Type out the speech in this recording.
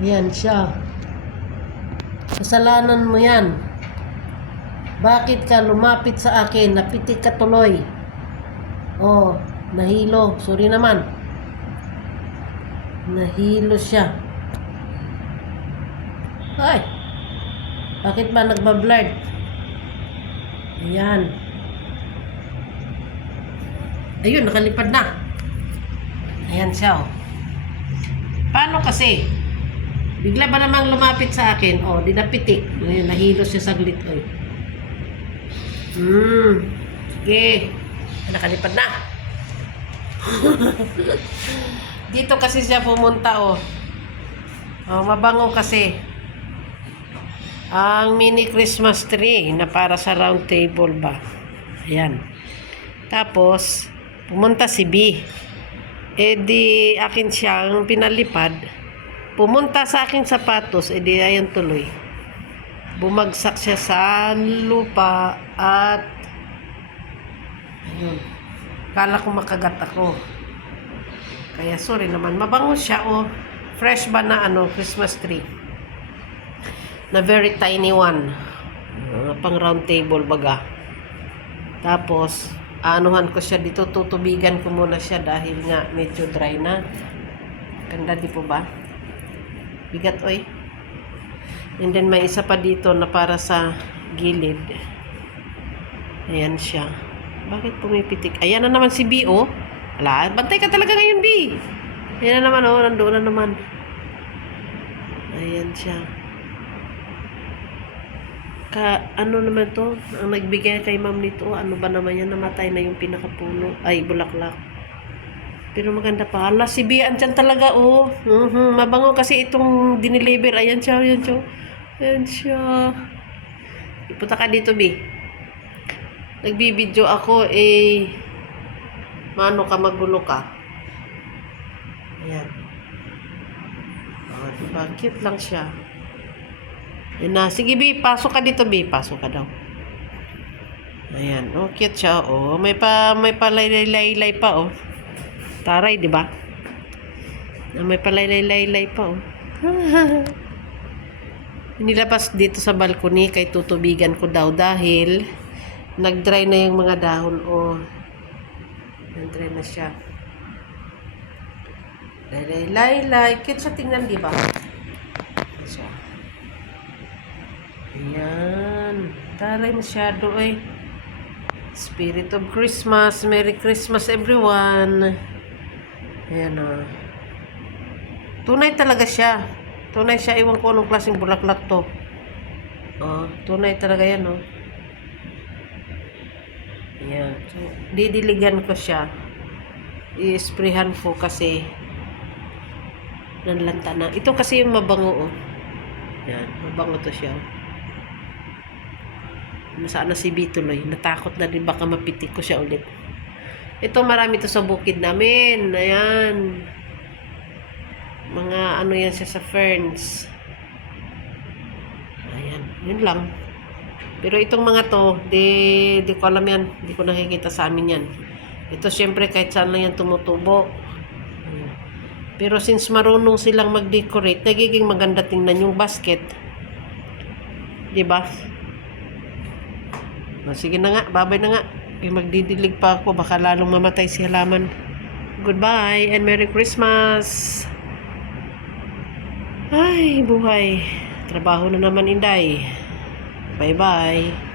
Ayan siya. Kasalanan mo yan. Bakit ka lumapit sa akin? Napitik ka tuloy. Oh, nahilo. Sorry naman. Nahilo siya. Ay! Bakit ba nagbablurred? Ayan. Ayun, nakalipad na. Ayan siya, oh. Paano kasi? Bigla ba namang lumapit sa akin? Oh, dinapitik. Ayun, nahilo siya saglit, oy. Sige. Nakalipad na. Dito kasi siya pumunta, oh. Oh, mabango kasi. Ang mini Christmas tree na para sa round table ba. Ayan. Tapos, pumunta si B. Eh di akin siyang pinalipad. Pumunta sa aking sapatos, eh di ayan tuloy. Bumagsak siya sa lupa at ayun. Kala ko makagat ako. Kaya sorry naman. Mabango siya, oh. Fresh ba na Christmas tree? Na very tiny one. Pang round table baga. Tapos, aanuhan ko siya dito. Tutubigan ko muna siya dahil nga medyo dry na. Ganda di po ba? Bigat, oy. And then may isa pa dito na para sa gilid. Ayan siya. Bakit pumipitik? Ayan na naman si B, oh. Ala, bantay ka talaga ngayon, B. Ayan na naman, oh. Nandoon na naman. Ayan siya. Ano naman to? Ang nagbigay kay ma'am nito, ano ba naman yan? Namatay na yung pinakapuno. Ay, bulaklak. Pero maganda pa. Hala, si B, andyan talaga, oh. Mabango kasi itong diniliver. Ayan siya, ayan siya. Ayan siya. Ipunta ka dito, B. Nagbibideo ako, eh. Mano ka, magulo ka. Ayan. Oh, diba? Cute lang siya. Yan na. Sige, B. Pasok ka dito, B. Pasok ka daw. Ayan. Oh, cute siya. Oh, may pa laylay pa, oh. Taray, di ba? May pa laylay pa, oh. Nilabas dito sa balcony kay tutubigan ko daw dahil nag-dry na yung mga dahon, oh. Nag-dry na siya. Laylay. Cute siya tingnan, di ba? Siya. Ayan. Taray masyado, eh. Spirit of Christmas. Merry Christmas, everyone. Ayan, oh. Tunay talaga siya. Tunay siya. Iwan ko anong klaseng bulaklak to. Oh, tunay talaga yan, oh. Ayan. So, didiligan ko siya. I-sprayhan ko kasi nanlanta na. Ito kasi yung mabango, oh. Ayan. Mabango to siya. Nasaan na si B tuloy. Natakot na din baka mapitik ko siya ulit. Ito marami to sa bukid namin. Ayan. Mga ano yan siya sa ferns. Ayan. Yun lang. Pero itong mga to, di ko alam yan. Di ko nakikita sa amin yan. Ito syempre kahit saan lang yan tumutubo. Pero since marunong silang mag-decorate, nagiging maganda tingnan yung basket. Diba? O, sige na nga, babay na nga. Magdidilig pa ako, baka lalong mamatay si halaman. Goodbye and Merry Christmas! Ay, buhay. Trabaho na naman, Inday. Bye-bye.